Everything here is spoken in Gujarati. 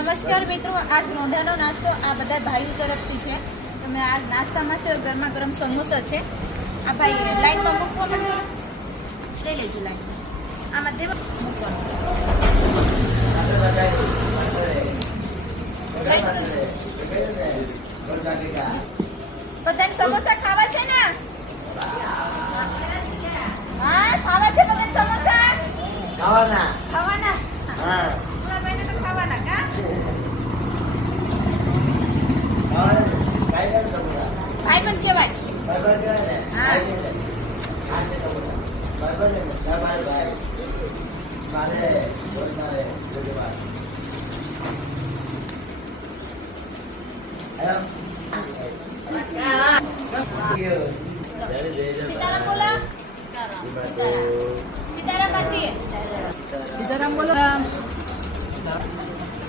નમસ્કાર મિત્રો, આજ રોંઢાનો નાસ્તો આ બધા ભાઈઓ તરફથી છે. તમે આજ નાસ્તામાં છે ગરમા ગરમ સમોસા છે. આ ભાઈ લાઈનમાં મૂકવાનું લઈ લેજો. લાઈન આમાં દેવા મૂકવાનું.